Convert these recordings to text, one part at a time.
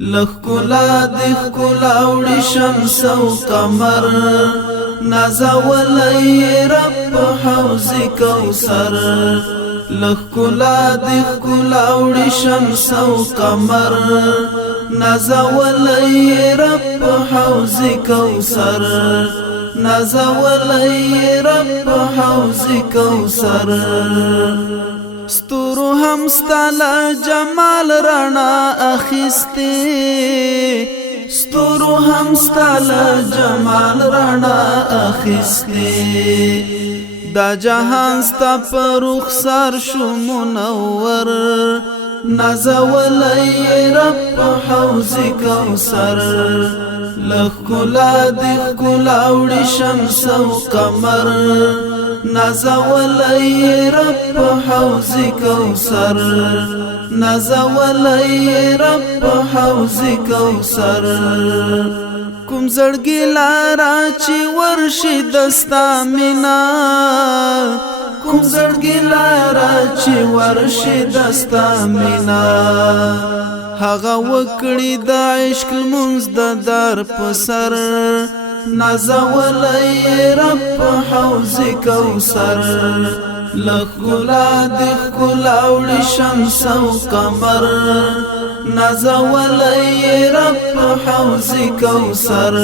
لخکلا دخکلا وړي شمس او قمر نازولی رب حوض کوثر لخکلا دخکلا وړي شمس او قمر نازولی رب حوض کوثر نازولی رب حوض کوثر ستورو هم ستالا جمال رڼا اخیستی ستورو هم ستالا جمال رڼا اخیستی دا جهان ستا پر رخسار شو منور نازولی رب حوض کوثر لخکلا دخکلا وړي شمس او قمر نازولی رب حوض کوثر نازولی رب حوض کوثر کوم زړګي لارا چې ورشي دستا مینا کوم زړګي لارا چې ورشي دستا مینا هغه وکړي د عشق المنز د دار په سر نازولی رب حوض کوثر لخکلا دخکلا وړي شمس او قمر نازولی رب حوض کوثر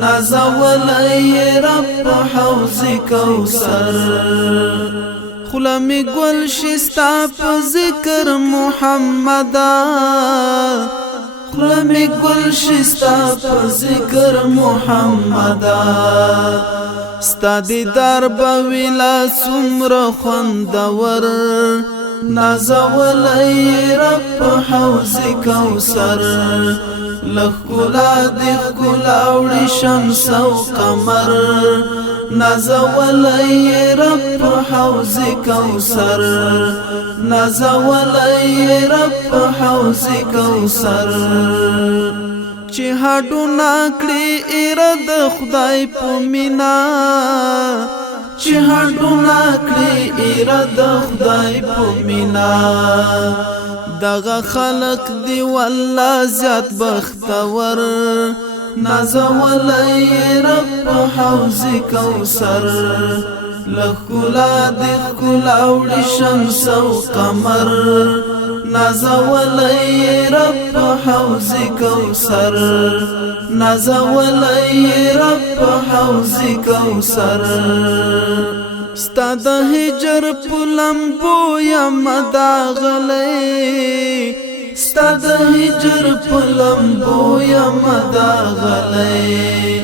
نازولی رب حوض کوثر خلمی گل شستا په ذکر محمدا خلمی گل شستا په ذکر محمدا ستا دیدار بویلا څومره خوندور نازولی رب حوض کوثر لخکلا دخکلا وړي شمس او قمر نازولی رب حوض کوثر نازولی رب حوض کوثر چې هډو ناکړي اراده خدای په مینا چې هډو ناکړي اراده خدای په مینا دغه خلق دی والله زیات بختور نازولی رب حوض کوثر لخکلا دخکلا وړي شمس او قمر نازولی رب حوض کوثر نازولی رب حوض کوثر ستا د هجر پلمبو یم داغلی ستا د هجر پلمبو یم داغلی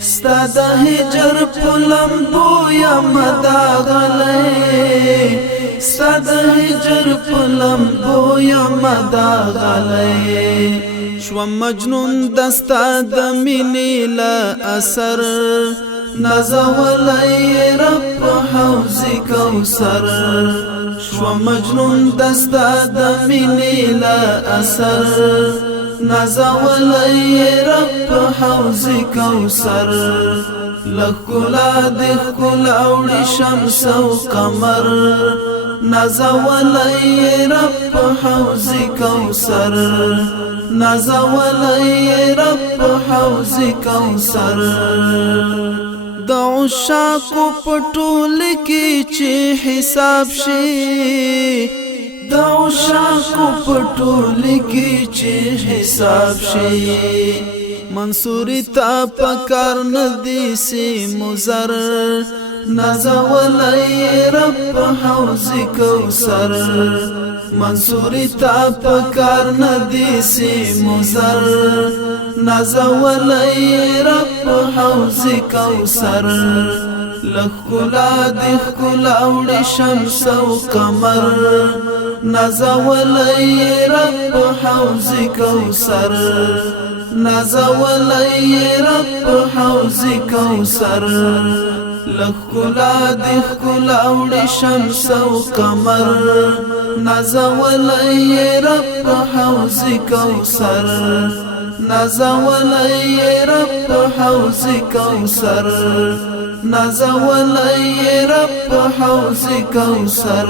ستا د هجر پلمبو یم داغلی ستا د هجر پلمبو یم داغلی شوم مجنون دستا د مینې له اثر نازولی رب حوض کوثر شوم مجنون دستا د مینې له اثر نازولی رب حوض کوثر لخکلا دخکلا وړي شمس او قمر نازولی رب حوض کوثر نازولی رب حوض کوثر د عشاقو پټول کې چې حساب شي د عشاقو پټول کې چې حساب شي منصوري تا پکار ندي سي مزر نازولی رب حوض کوثر منصوري تا پکار ندي سي مزر نازولی رب حوض کوثر لخکلا دخکلا وړي شمس او قمر نازولی رب حوض کوثر نازولی رب حوض کوثر لخکلا دخکلا وړي شمس او قمر نازولی رب حوض کوثر نازولی رب حوض کوثر نازولی رب حوض کوثر